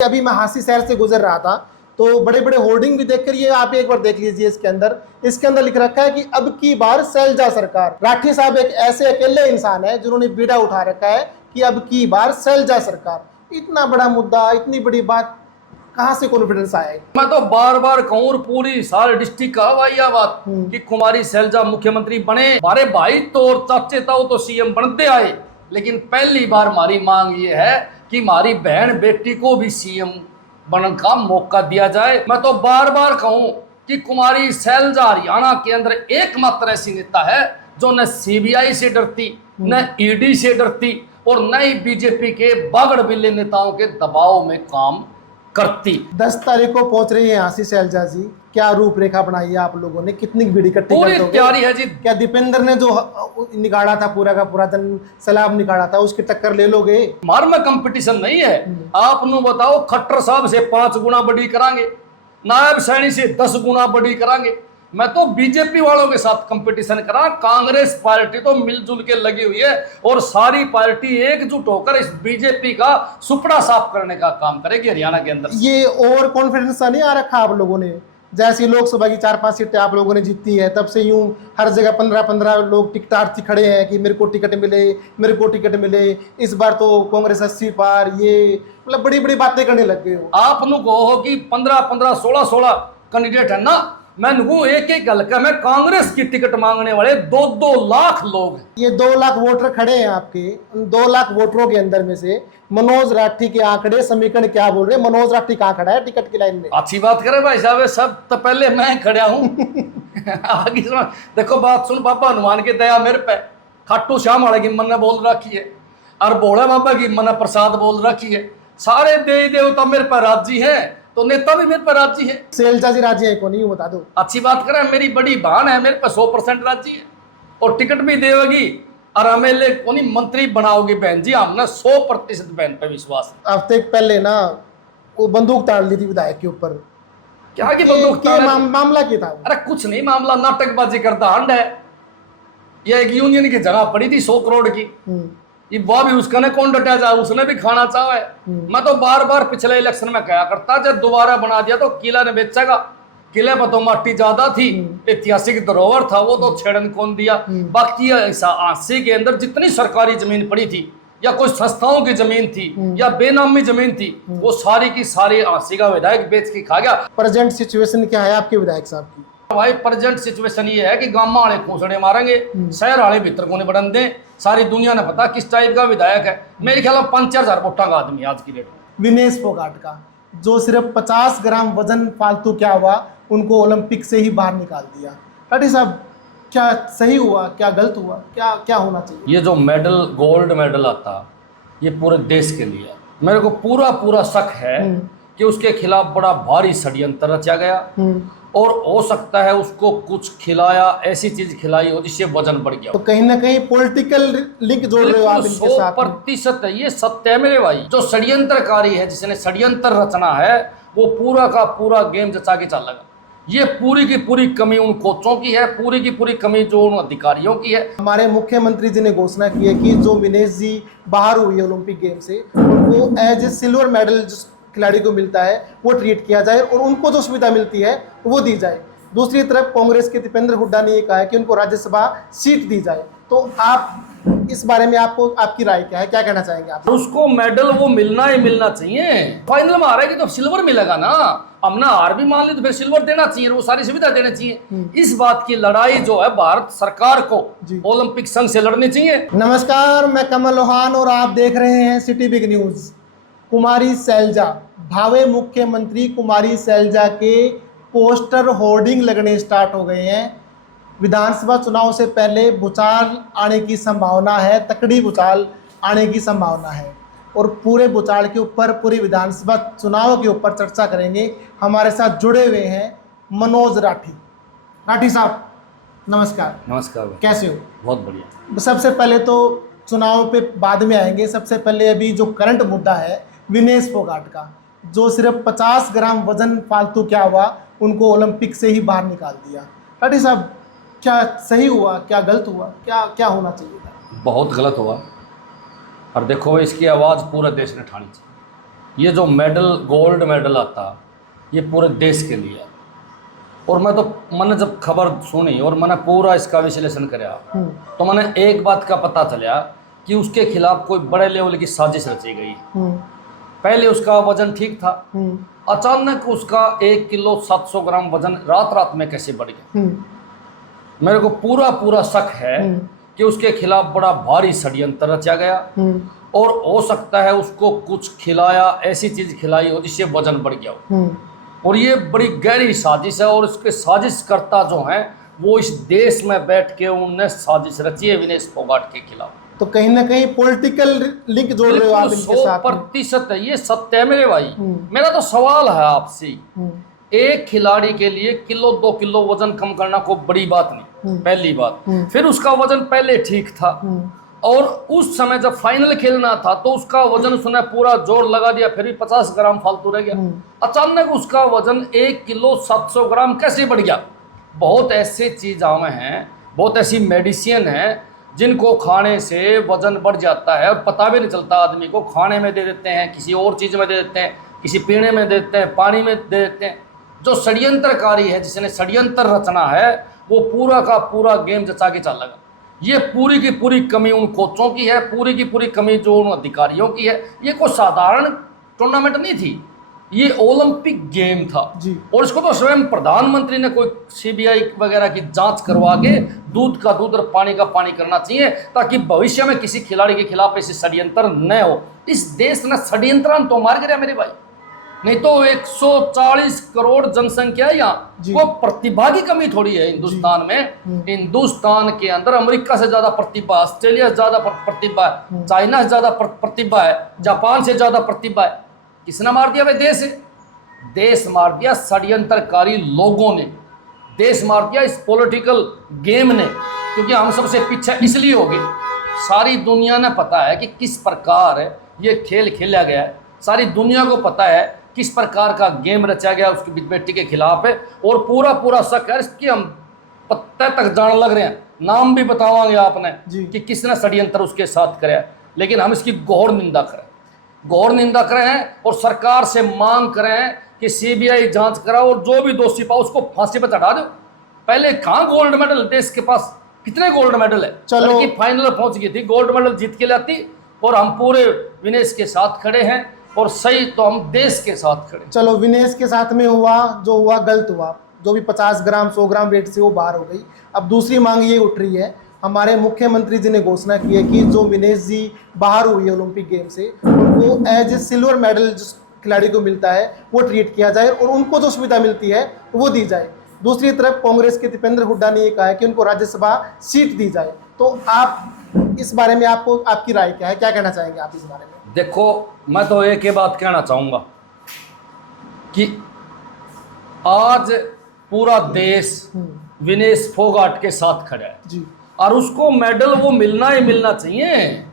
अभी मैं हांसी शहर से गुजर रहा था तो बड़े बड़े होर्डिंग भी देखकर ये आप एक बार देख लीजिए। इसके अंदर लिख रखा है कि अब की बार शैलजा सरकार। राठी साहब एक ऐसे अकेले इंसान है जिन्होंने बीड़ा उठा रखा है कि अब की बार शैलजा सरकार। इतना बड़ा मुद्दा, इतनी बड़ी बात, कहां से कॉन्फिडेंस आया? मैं तो बार बार कहूँ और पूरी सारे डिस्ट्रिक्ट का वही बात कि कुमारी शैलजा मुख्यमंत्री बने। हमारे भाई तो और चाचे तो सीएम बनते आए, लेकिन पहली बार हमारी मांग ये है कि हमारी बहन बेटी को भी सीएम बनने का मौका दिया जाए। मैं तो बार बार कहूँ कि कुमारी शैलजा हरियाणा के अंदर एकमात्र ऐसी नेता है जो न सीबीआई से डरती, न ईडी से डरती और न ही बीजेपी के बागड़ बिल्ले नेताओं के दबाव में काम करती। 10 तारीख को पहुंच रही है हांसी शैलजा जी। क्या रूपरेखा बनाई है आप लोगों ने? कितनी भीड़ इकट्ठी पूरी तैयारी है जी। क्या दीपेंद्र ने जो निकाला था पूरा का पूरा जन सैलाब निकाला था, उसकी टक्कर ले लोगे? हमारे में कंपटीशन नहीं है। आप नु बताओ, खट्टर साहब से 5 गुना बड़ी करांगे, नायब सैनी से 10 गुना बड़ी करांगे। मैं तो बीजेपी वालों के साथ कंपटीशन करा। कांग्रेस पार्टी तो मिलजुल के लगी हुई है और सारी पार्टी एकजुट होकर इस बीजेपी का सुपड़ा साफ करने का काम करेगी हरियाणा के अंदर। ये ओवर कॉन्फिडेंस नहीं आ रखा आप लोगों ने? जैसी लोकसभा की 4-5 सीटें आप लोगों ने जीती है, तब से यूं हर जगह 15-15 लोग टिकटार्थी खड़े हैं कि मेरे को टिकट मिले, मेरे को टिकट मिले। इस बार तो कांग्रेस 80 पार, ये मतलब बड़ी बड़ी बातें करने लग गए हो। आप नु कहो कि 15-15 16-16 कैंडिडेट है ना, मैं नुगू एक एक गल का मैं कांग्रेस की टिकट मांगने वाले 2-2 लाख लोग हैं। ये 2 लाख वोटर खड़े हैं आपके। उन 2 लाख वोटरों के अंदर में से मनोज राठी के आंकड़े समीकरण क्या बोल रहे हैं? मनोज राठी कहाँ खड़ा है टिकट की लाइन में? अच्छी बात करे भाई साहब, सब तो पहले मैं खड़ा हूँ। आगे देखो, बात सुन, बाबा हनुमान की दया मेरे पे, खाटू श्याम वाले की मन ने बोल रखी है और भोले बाबा की मन प्रसाद बोल रखी है। सारे देवी देवता मेरे पर राजी है तो नेता भी मेरे पर राजी है। शैलजा जी राजी है को नहीं बता दो। अच्छी बात करें, मेरी बड़ी बहन है, मेरे पर 100% राजी है और टिकट भी देगी और एमएलए को नहीं मंत्री बनाओगे बहन जी। हमने 100% बहन पे विश्वास है। हफ्ते पहले ना वो बंदूक ताड़ ली थी विधायक के ऊपर। क्या की बंदूक मामला क्या था? अरे कुछ नहीं, मामला नाटकबाजी करता हंड है। ये एक यूनियन की जगह पड़ी थी 100 करोड़ की, ये वो भी उसका ने कौन डटा जा, उसने भी खाना चाहे। मैं तो बार बार पिछले इलेक्शन में कहा करता, जब दोबारा बना दिया तो किला ने बेचेगा। किले पर तो माटी ज्यादा थी, ऐतिहासिक धरोहर था, वो तो छेड़न कौन दिया। बाकी आंसी के अंदर जितनी सरकारी जमीन पड़ी थी या कोई संस्थाओं की जमीन थी या बेनामी जमीन थी, वो सारी की सारी आंसी का विधायक बेच के खा गया। प्रेजेंट सिचुएशन क्या है आपके विधायक साहब की? भाई प्रेजेंट सिचुएशन ये है कि गांव वाले खोसड़े मारेंगे, शहर वाले भीतर को नहीं बढ़न दें। सारी दुनिया ने पता किस टाइप का विधायक है। मेरे ख्याल में 5-4 हजार वोटा का आदमी आज की डेट में। विनेश फोगाट का जो सिर्फ 50 ग्राम वजन फालतू क्या हुआ, उनको ओलंपिक से ही बाहर निकाल दिया। राठी साहब, क्या सही हुआ, क्या गलत हुआ, क्या क्या होना चाहिए? ये जो मेडल, गोल्ड मेडल आता, ये पूरे देश के लिए। मेरे को पूरा शक है कि उसके खिलाफ बड़ा भारी षड्यंत्र रचा गया और हो सकता है उसको कुछ खिलाया, ऐसी चीज खिलाई हो जिससे वजन बढ़ गया। तो कहीं ना कहीं पॉलिटिकल लिंक जोड़ रहे हो आप इनके साथ। 100% है, ये सत्य है मेरे भाई। जो षड्यंत्रकारी है, जिसने षड्यंत्र रचना है, वो पूरा का पूरा गेम जचा के चल लगा। ये पूरी की पूरी कमी उन कोचों की है, पूरी की पूरी कमी जो उन अधिकारियों की है। हमारे मुख्यमंत्री जी ने घोषणा की है कि जो विनेश जी बाहर हुई है ओलंपिक गेम से, उनको एज ए सिल्वर मेडल खिलाड़ी को मिलता है वो ट्रीट किया जाए और उनको जो सुविधा मिलती है वो दी जाए। दूसरी तरफ कांग्रेस के दीपेंद्र हुड्डा ने ये कहा है कि उनको राज्यसभा सीट दी जाए। तो आप इस बारे में आपकी राय क्या है, क्या कहना चाहेंगे आप? उसको मेडल वो मिलना ही मिलना चाहिए। फाइनल में हारेगी तो सिल्वर मिलेगा ना। हमने हार भी मान ली तो फिर सिल्वर देना चाहिए, वो सारी सुविधा देना चाहिए। इस बात की लड़ाई जो है भारत सरकार को ओलंपिक संघ से लड़नी चाहिए। नमस्कार, मैं कमल लोहान और आप देख रहे हैं सिटी बिग न्यूज। कुमारी शैलजा, भावे मुख्यमंत्री कुमारी शैलजा के पोस्टर होर्डिंग लगने स्टार्ट हो गए हैं। विधानसभा चुनाव से पहले भूचाल आने की संभावना है, तकड़ी भूचाल आने की संभावना है और पूरे भूचाल के ऊपर, पूरी विधानसभा चुनाव के ऊपर चर्चा करेंगे। हमारे साथ जुड़े हुए हैं मनोज राठी। राठी साहब नमस्कार। नमस्कार। कैसे हो? बहुत बढ़िया। सबसे पहले तो चुनाव पे बाद में आएंगे, सबसे पहले अभी जो करंट मुद्दा है विनेश फोगाट का, जो सिर्फ 50 ग्राम वजन फालतू क्या हुआ, उनको ओलंपिक से ही बाहर निकाल दिया। राठी साहब, क्या सही हुआ, क्या गलत हुआ, क्या क्या होना चाहिए था? बहुत गलत हुआ और देखो इसकी आवाज़ पूरे देश ने ठानी चाहिए। ये जो मेडल, गोल्ड मेडल आता, ये पूरे देश के लिए। और मैंने जब खबर सुनी और मैंने पूरा इसका विश्लेषण कराया, तो मैंने एक बात का पता चला कि उसके खिलाफ कोई बड़े लेवल की साजिश रची गई। पहले उसका वजन ठीक था, अचानक उसका 1 किलो 700 ग्राम वजन रात में कैसे बढ़ गया। मेरे को पूरा शक है कि उसके खिलाफ बड़ा भारी षड्यंत्र रचा गया, और हो सकता है उसको कुछ खिलाया, ऐसी चीज खिलाई हो जिससे वजन बढ़ गया हो। और ये बड़ी गहरी साजिश है, और इसके साजिशकर्ता जो हैं वो इस देश में बैठ के उनने साजिश रची है विनेश फोगाट के खिलाफ। तो कहीं ना कहीं पॉलिटिकल लिंक जोड़ रहे हो आप इनके साथ। 100% है, ये सत्य है मेरे भाई। मेरा तो सवाल है आपसे, एक खिलाड़ी के लिए 1-2 किलो वजन कम करना कोई बड़ी बात नहीं, पहली बात। फिर उसका वजन पहले ठीक था, और उस समय जब फाइनल खेलना था तो उसका वजन उसने पूरा जोर लगा दिया, फिर भी 50 ग्राम फालतू रह गया। अचानक उसका वजन 1 किलो 700 ग्राम कैसे बढ़ गया। बहुत ऐसे चीज़ें हैं, बहुत ऐसी मेडिसिन हैं जिनको खाने से वजन बढ़ जाता है और पता भी नहीं चलता आदमी को। खाने में दे देते हैं, किसी और चीज़ में दे देते हैं, किसी पीने में दे देते हैं, पानी में दे देते हैं। जो षड्यंत्रकारी है, जिसने षड्यंत्र रचना है, वो पूरा का पूरा गेम जचा के चल लगा। ये पूरी की पूरी कमी उन कोचों की है, पूरी की पूरी कमी जो उन अधिकारियों की है। ये कोई साधारण टूर्नामेंट नहीं थी, ये ओलंपिक गेम था जी। और इसको तो स्वयं प्रधानमंत्री ने कोई सीबीआई वगैरह की जांच करवा के दूध का दूध और पानी का पानी करना चाहिए, ताकि भविष्य में किसी खिलाड़ी के खिलाफ ऐसे षड्यंत्र न हो। इस देश ने षड्यंत्र तो मार गया मेरे भाई, नहीं तो 140 करोड़ जनसंख्या है यहाँ, वो प्रतिभा की कमी थोड़ी है हिंदुस्तान में। हिंदुस्तान के अंदर अमेरिका से ज्यादा प्रतिभा, ऑस्ट्रेलिया से ज्यादा प्रतिभा है, चाइना से ज्यादा प्रतिभा है, जापान से ज्यादा प्रतिभा है। किसने मार दिया भाई? देश मार दिया षड्यंत्रकारी लोगों ने, देश मार दिया इस पॉलिटिकल गेम ने। क्योंकि हम सबसे पीछे इसलिए हो गए, सारी दुनिया ने पता है कि किस प्रकार ये खेल खेला गया है, सारी दुनिया को पता है किस प्रकार का गेम रचा गया उसकी बेटी के खिलाफ है। और पूरा शक है इसकी, हम पत्ते तक जान लग रहे हैं, नाम भी बतावांगे आपने कि किसने षड्यंत्र उसके साथ कराया। लेकिन हम इसकी घोर निंदा कर रहे हैं और सरकार से मांग कर रहे हैं कि सीबीआई जांच कराओ और जो भी दोषी पाओ उसको फांसी पर चढ़ा दो। पहले कहाँ गोल्ड मेडल, देश के पास कितने गोल्ड मेडल है। चलो फाइनल पहुंच गई थी, गोल्ड मेडल जीत के लाती, और हम पूरे विनेश के साथ खड़े हैं, और सही तो हम देश के साथ खड़े। चलो विनेश के साथ में हुआ जो हुआ गलत हुआ, जो भी 50 ग्राम 100 ग्राम वेट से वो बाहर हो गई। अब दूसरी मांग ये उठ रही है, हमारे मुख्यमंत्री जी ने घोषणा की है कि जो विनेश जी बाहर हुई है ओलंपिक गेम से, उनको एज ए सिल्वर मेडल जिस खिलाड़ी को मिलता है वो ट्रीट किया जाए और उनको जो सुविधा मिलती है वो दी जाए। दूसरी तरफ कांग्रेस के दीपेंद्र हुड्डा ने ये कहा है कि उनको राज्यसभा सीट दी जाए। तो आप इस बारे में आपकी राय क्या है, क्या कहना चाहेंगे आप इस बारे में? देखो, मैं तो एक ही बात कहना चाहूँगा कि आज पूरा देश विनेश फोगाट के साथ खड़ा है जी, और उसको मेडल वो मिलना ही मिलना चाहिए।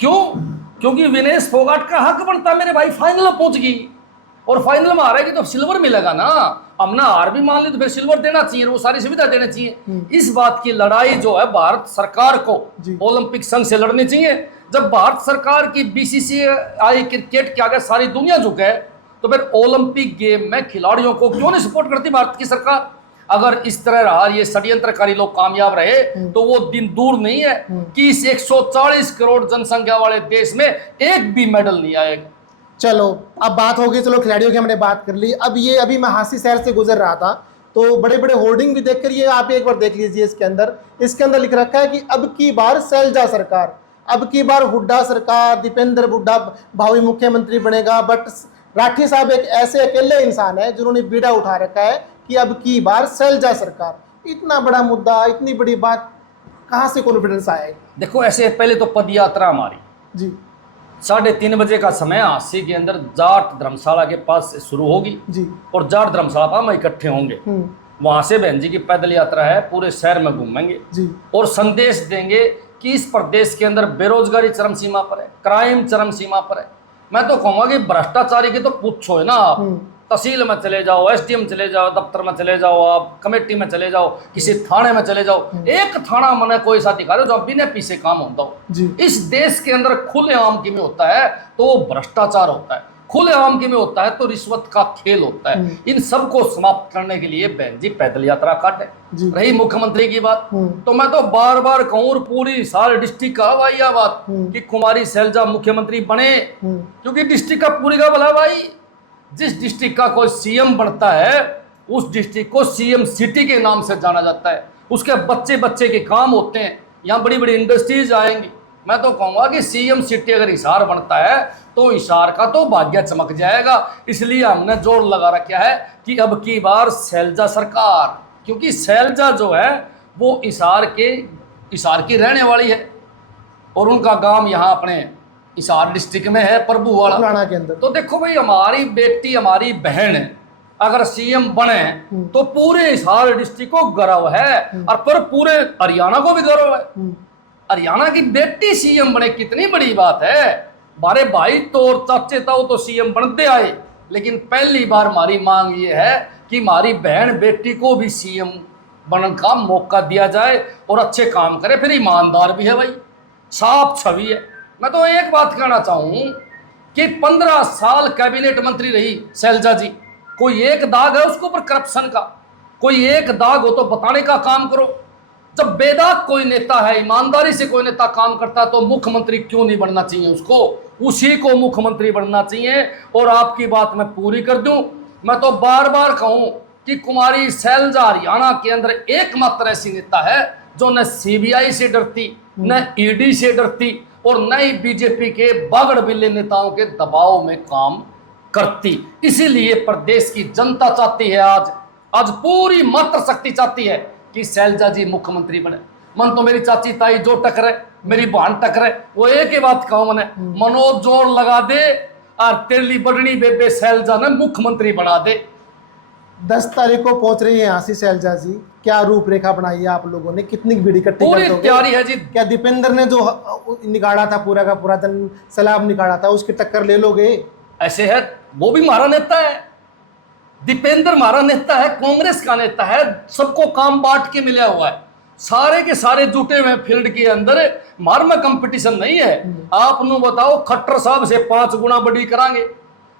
क्यों? क्योंकि विनेश फोगाट का हक बनता है मेरे भाई। फाइनल पहुंच गई और फाइनल में हारेगी तो सिल्वर मिलेगा ना। हम ना हार भी मान ली तो फिर सिल्वर देना चाहिए, वो सारी सुविधा देना चाहिए। इस बात की लड़ाई जो है भारत सरकार को ओलंपिक संघ से लड़नी चाहिए। जब भारत सरकार की बीसीसीआई क्रिकेट के आगे सारी दुनिया झुके है, तो फिर ओलंपिक गेम में खिलाड़ियों को क्यों नहीं सपोर्ट करती भारत की सरकार? अगर इस तरह रहा, ये षड्यंत्रकारी लोग कामयाब रहे, तो वो दिन दूर नहीं है कि इस 140 करोड़ जनसंख्या वाले देश में एक भी मेडल नहीं आएगा। चलो अब बात होगी, चलो खिलाड़ियों की हमने बात कर ली। अब ये अभी मैं हांसी शहर से गुजर रहा था, तो बड़े बड़े होर्डिंग भी देखकर, ये आप एक बार देख लीजिए, इसके अंदर लिख रखा है कि अब की बार शैलजा सरकार, अब की बार हुड्डा सरकार, दीपेंद्र हुड्डा भावी मुख्यमंत्री बनेगा। बट राठी साहब एक ऐसे अकेले इंसान है जिन्होंने बीड़ा उठा रखा है कि अब की बार शैलजा सरकार। इतना बड़ा मुद्दा, इतनी बड़ी बात, कहाँ से कॉन्फिडेंस आएगा? देखो, ऐसे पहले तो पद यात्रा हमारी जी 3:30 बजे का समय हांसी के अंदर जाट धर्मशाला के पास से शुरू होगी जी, और जाट धर्मशाला पर हम इकट्ठे होंगे। वहां से बहन जी की पैदल यात्रा है, पूरे शहर में घूमेंगे जी, और संदेश देंगे कि इस प्रदेश के अंदर बेरोजगारी चरम सीमा पर है, क्राइम चरम सीमा पर है। मैं तो कहूँगा कि भ्रष्टाचारी की तो पूछो है ना आप, तहसील में चले जाओ, एसडीएम चले जाओ, दफ्तर में चले जाओ, आप कमेटी में चले जाओ, किसी थाने में चले जाओ, एक थाना मने कोई सा दिखा रहे जो बिना पीछे काम होता हो। इस देश के अंदर खुलेआम की में होता है तो भ्रष्टाचार होता है, खुलेआम की में होता है तो रिश्वत का खेल होता है। इन सबको समाप्त करने के लिए बहन जी पैदल यात्रा काटे। रही मुख्यमंत्री की बात, तो मैं तो बार बार कहूँ और पूरी हिसार डिस्ट्रिक्ट का भाई यह बात कि कुमारी सैलजा मुख्यमंत्री बने, क्योंकि डिस्ट्रिक्ट का पूरी का भला भाई। जिस डिस्ट्रिक्ट का कोई सीएम बनता है उस डिस्ट्रिक्ट को सीएम सिटी के नाम से जाना जाता है, उसके बच्चे बच्चे के काम होते हैं, यहाँ बड़ी बड़ी इंडस्ट्रीज आएंगी। मैं तो कहूँगा कि सीएम सिटी अगर हिसार बनता है तो हिसार का तो भाग्य चमक जाएगा। इसलिए हमने जोर लगा रखा है कि अब की बार सैलजा सरकार, क्योंकि सैलजा जो है वो हिसार की रहने वाली है और उनका गांव यहाँ अपने हिसार डिस्ट्रिक्ट में है, प्रभुवाड़ा के अंदर। तो देखो भाई, हमारी बेटी हमारी बहन अगर सीएम बने तो पूरे हिसार डिस्ट्रिक्ट को गर्व है और पर पूरे हरियाणा को भी गर्व है। हरियाणा की बेटी सीएम बने कितनी बड़ी बात है। हमारे भाई तो और चाचे तो सीएम बनते आए, लेकिन पहली बार हमारी मांग ये है कि हमारी बहन बेटी को भी सीएम बनने का मौका दिया जाए और अच्छे काम करे, फिर ईमानदार भी है भाई, साफ छवि है। मैं तो एक बात कहना चाहूँ कि 15 साल कैबिनेट मंत्री रही सैलजा जी, कोई एक दाग है उसके ऊपर करप्शन का, कोई एक दाग हो तो बताने का काम करो। जब बेदाग कोई नेता है, ईमानदारी से कोई नेता काम करता है तो मुख्यमंत्री क्यों नहीं बनना चाहिए उसको, उसी को मुख्यमंत्री बनना चाहिए। और आपकी बात मैं पूरी कर दूं, मैं तो बार बार कहूं कि कुमारी सैलजा हरियाणा के अंदर एकमात्र ऐसी नेता है जो न सीबीआई से डरती, न ईडी से डरती और न ही बीजेपी के बागड़ बिल्ले नेताओं के दबाव में काम करती। इसीलिए प्रदेश की जनता चाहती है, आज पूरी मात्र शक्ति चाहती है कि सैलजा जी मुख्यमंत्री बने। मन तो मेरी चाची ताई जो टकरे, मेरी बहन टकरे, वो एक ही बात कहो मैंने, मनोज जोर लगा दे और तेली बड़नी बेबे सैलजा ने मुख्यमंत्री बना दे। 10 तारीख को पहुंच रही है आशीष सैलजा जी, क्या रूपरेखा बनाई है आप लोगों ने, कितनी भीड़ इकट्ठी पूरी तैयारी है जी। क्या दीपेंद्र ने जो निकाला था पूरा का पूरा जन सैलाब निकाला था उसकी टक्कर ले लोगे? ऐसे है, वो भी हमारा नेता है, दीपेंद्र हमारा नेता है, कांग्रेस का नेता है, सबको काम बांट के मिला हुआ है, सारे के सारे जुटे हुए फील्ड के अंदर। हमारे में कंपटीशन नहीं है। आप नु बताओ, खट्टर साहब से 5 गुना बड़ी करांगे,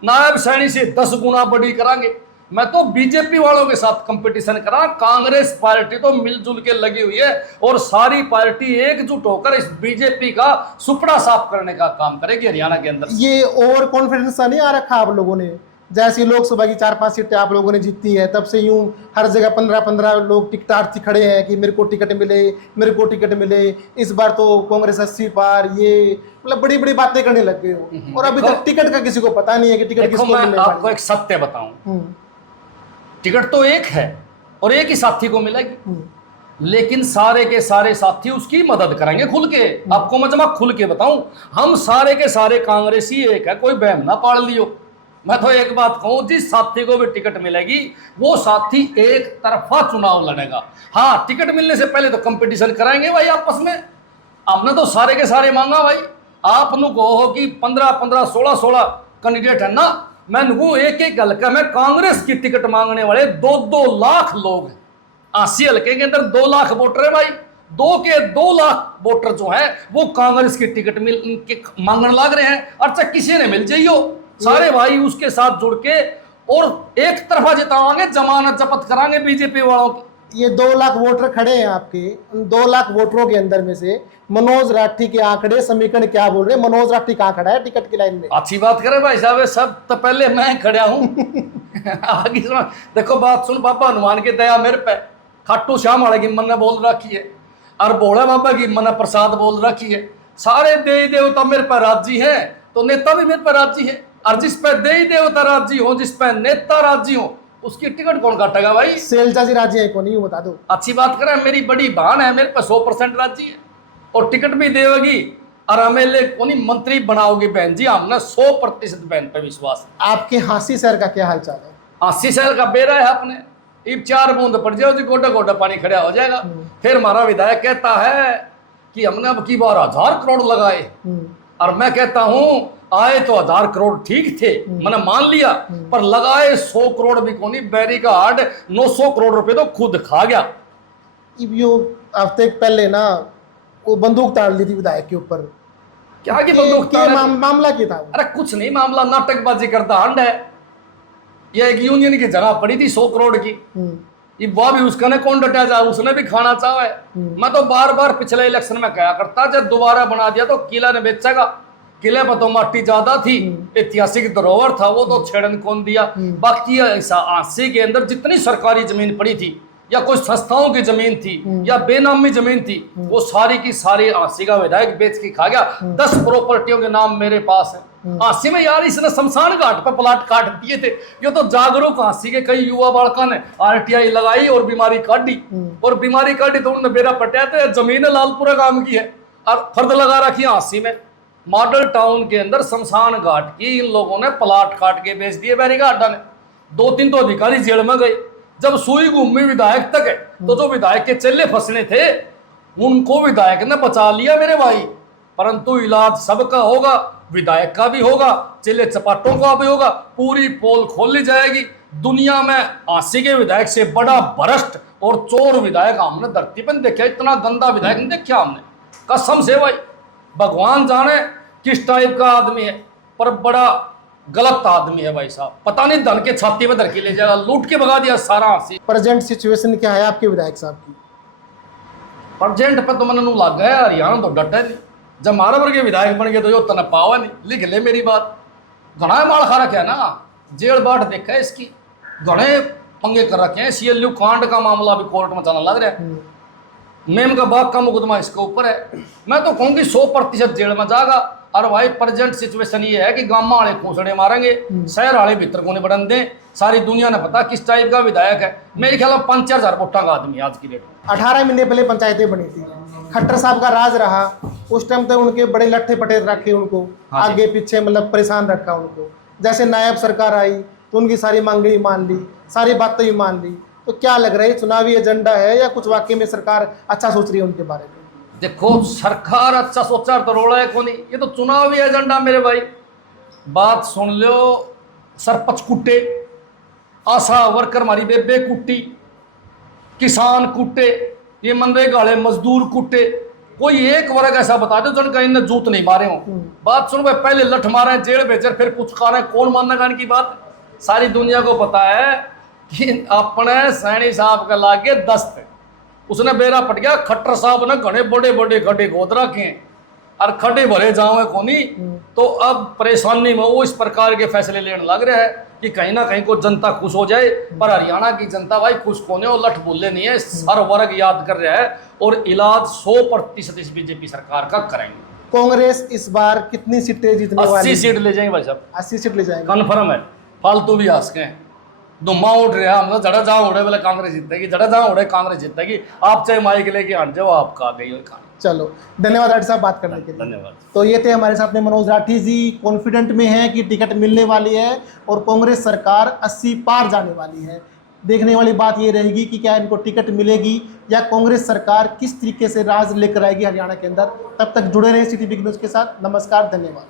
नायब सैनी से 10 गुना बड़ी करांगे। मैं तो बीजेपी वालों के साथ कंपटीशन करा, कांग्रेस पार्टी तो मिलजुल के लगी हुई है और सारी पार्टी एकजुट होकर इस बीजेपी का सुपड़ा साफ करने का काम करेगी हरियाणा के अंदर। ये ओवर कॉन्फिडेंस नहीं आ रखा आप लोगों ने? जैसी लोकसभा की 4-5 सीटें आप लोगों ने जीती है, तब से यूं हर जगह 15-15 लोग टिकटार्थी खड़े हैं कि मेरे को टिकट मिले, मेरे को टिकट मिले। इस बार तो कांग्रेस 80 पार, ये मतलब बड़ी बड़ी बातें करने लग गए हो और अभी तक टिकट का किसी को पता नहीं है कि टिकट किसको मिलने वाला है। आपको एक सत्य बताऊं, टिकट तो एक है और एक ही साथी को मिलेगी, लेकिन सारे के सारे साथी उसकी मदद करेंगे खुल के। आपको मैं जमा खुल के बताऊं, हम सारे के सारे कांग्रेसी एक है, कोई बहम ना पाड़ लियो। मैं तो एक बात कहूं, जिस साथी को भी टिकट मिलेगी वो साथी एक तरफा चुनाव लड़ेगा। हाँ, टिकट मिलने से पहले तो कंपटीशन कराएंगे भाई आपस में। हमने तो सारे के सारे मांगा भाई, आप नु कहो कि 15-15, 16-16 कैंडिडेट है ना, मैं नुकू एक एक हल्का में कांग्रेस की टिकट मांगने वाले 2-2 लाख लोग हैं। 80 हल्के के अंदर 2 लाख वोटर है भाई, 2 लाख वोटर जो है वो कांग्रेस की टिकट मांगने लग रहे हैं। अच्छा, किसी ने मिल जाइयो, सारे भाई उसके साथ जुड़ के और एक तरफा जितावांगे, जमानत जब्त करांगे बीजेपी वालों की। ये 2 लाख वोटर खड़े हैं आपके, 2 लाख वोटरों के अंदर में से मनोज राठी के आंकड़े समीकरण क्या बोल रहे हैं? मनोज राठी कहाँ खड़ा है टिकट की लाइन में? अच्छी बात करे भाई साहब, सब तो पहले मैं खड़ा हूँ। आगे सुनो, देखो बात सुन, बाबा हनुमान की दया मेरे पे, खाटू श्याम वाले की मन ने बोल रखी है और भोले बाबा की मन प्रसाद बोल रखी है। सारे देवी देवता मेरे पर राजी है तो नेता भी मेरे पर राजी है, और जिस पे देवी देवता राजी हो, जिस पे नेता राजी हो, उसकी टिकट कौन काटेगा भाई? सैलजा जी राजी है कौन, ये बता दो। अच्छी बात करें, मेरी बड़ी बहन है, मेरे पे 100% राजी है और टिकट भी देगी और एमएलए कोनी मंत्री बनाओगे बहन जी। हमने 100% बहन पे विश्वास है। आपके हांसी शहर का क्या हाल चाल है? हांसी शहर का बेरा है अपने, इब 4 बूंद पड़ जाओ जी, गोटा गोटा पानी खड़ा हो जाएगा। फिर हमारा विधायक कहता है कि हमने अब की बार 1000 करोड़ लगाए और मैं कहता हूं आए तो 1000 करोड़ ठीक थे, मैंने मान लिया, पर लगाए 100 करोड़ भी कोनी। बैरिकाड 900 करोड़ रुपए तो खुद खा गया। यो हफ्ते पहले ना वो बंदूक ताड़ ली थी विधायक के ऊपर। क्या की बंदूक के ताड़े? मामला क्या था वो? अरे कुछ नहीं, मामला नाटकबाजी करता हंड है। ये एक यूनियन की जगह पड़ी थी 100 करोड़ की, ये वो भी उसका ने कौन डटा जा, उसने भी खाना चाहा है। मैं तो बार बार पिछले इलेक्शन में कहा करता, जब दोबारा बना दिया तो किला ने बेचेगा। किले पर तो माटी ज्यादा थी, ऐतिहासिक धरोहर था, वो तो छेड़न कौन दिया। बाकी ऐसा आंसी के अंदर जितनी सरकारी जमीन पड़ी थी या कोई संस्थाओं की जमीन थी या बेनामी जमीन थी, वो सारी की सारी आंसी का विधायक बेच के खा गया। 10 प्रॉपर्टियों के नाम मेरे पास है। आंसी में यार इसने शमशान घाट पर प्लाट काट दिए थे। ये तो जागरूक आंसी के कई युवा बालका ने RTI लगाई और बीमारी काटी, और बीमारी काटी तो उन्होंने बेरा पटाया तो जमीन लालपुरा काम की है और फर्द लगा रखी है आंसी में। मॉडल टाउन के अंदर शमशान घाट की इन लोगों ने प्लाट काट के बेच दिए बैरिकाडा ने। 2-3 तो अधिकारी जेल में गए। जब सुई घूमी विधायक तक है तो जो विधायक के चेले फंसने थे उनको विधायक ने बचा लिया मेरे भाई। परंतु इलाज सबका होगा, विधायक का भी होगा, चेले चपाटों का भी होगा। पूरी पोल खोल ली जाएगी। दुनिया में आंसी के विधायक से बड़ा भ्रष्ट और चोर विधायक हमने धरती पर देखा। इतना गंदा विधायक नहीं देखा हमने, कसम से भाई। भगवान जाने किस टाइप का आदमी है, पर बड़ा गलत आदमी है भाई साहब। पता नहीं धन के छाती में धर के ले जाएगा, लूट के भगा दिया सारा आंसी। प्रेजेंट सिचुएशन क्या है आपके विधायक साहब की? प्रेजेंट पे तो मैंने लग गया, हरियाणा तो डटे नहीं। जब मारा वर्ग के विधायक बन गए तो यो तने पावा नहीं। लिख ले मेरी बात, घना माल खा रखे है ना, जेल बाट देखा है इसकी, घने पंगे कर रखे हैं। CLU कांड का मामला भी कोर्ट में चलने लग रहा है। मेम का बाग का मुकदमा इसके ऊपर है। मैं तो कहूँगी 100% जेल में जाएगा। और भाई प्रेजेंट सिचुएशन ये है कि गांव वाले खूंसड़े मारेंगे, शहर वाले भीतर को नहीं बढ़न दें। सारी दुनिया ने पता किस टाइप का विधायक है। मेरे ख्याल में 5-4 हजार वोटा का आदमी आज की डेट में। 18 महीने पहले पंचायतें बनी थी, खट्टर साहब का राज रहा। उस टाइम तक उनके बड़े लट्ठे पटे रखे, उनको आगे पीछे मतलब परेशान रखा उनको। जैसे नायब सरकार आई तो उनकी सारी मांगे ही मान ली, सारी बातें ही मान ली। तो क्या लग रहा है, चुनावी एजेंडा है या कुछ वाकई में सरकार अच्छा सोच रही है उनके बारे में? देखो सरकार अच्छा सोचा तो रोड़ा है कौन, ये तो चुनावी एजेंडा मेरे भाई। बात सुन लो, सरपंच कुट्टे, आशा वर्कर मारी बेबे कुट्टी, किसान कुट्टे, ये मनरेगा वाले मजदूर कुट्टे। कोई एक वर्ग ऐसा बता दो जिनका इनने जूत नहीं मारे हो। बात सुनो भाई, पहले लठ मारे जेल भेजे फिर पुचकारे, कौन मानेगा इनकी बात? सारी दुनिया को पता है कि अपने सैनी साहब का लागे दस्त है। उसने बेरा पट गया। खट्टर साहब ने घने बड़े बड़े खड्डे खोद रखे हैं और खड्डे भरे जाओ कोनी। तो अब परेशानी में वो इस प्रकार के फैसले लेने लग रहे हैं कि कहीं ना कहीं को जनता खुश हो जाए। पर हरियाणा की जनता भाई खुश कोने और लठ बोले नहीं है, हर वर्ग याद कर रहा है और इलाज 100% इस बीजेपी सरकार का करेंगे। कांग्रेस इस बार कितनी सीटें जीतने वाली? 80 सीट ले जाएंगे भाई साहब, 80 सीट ले जाएंगे, कन्फर्म है। फालतू भी हंस के दुम्मा उठ रहा है, जड़ा जहाँ उड़े बोले कांग्रेस जीतेगी, जड़ा जहाँ उड़े कांग्रेस जीतेगी। आप चाहे माइक लेके हट जाओ, आपका आ गई कहानी। चलो धन्यवाद डॉक्टर साहब बात करने के लिए। धन्यवाद। तो ये थे हमारे साथ में मनोज राठी जी, कॉन्फिडेंट में हैं कि टिकट मिलने वाली है और कांग्रेस सरकार 80 पार जाने वाली है। देखने वाली बात ये रहेगी कि क्या इनको टिकट मिलेगी या कांग्रेस सरकार किस तरीके से राज लेकर आएगी हरियाणा के अंदर। तब तक जुड़े रहे सिटी बिग न्यूज़ के साथ। नमस्कार, धन्यवाद।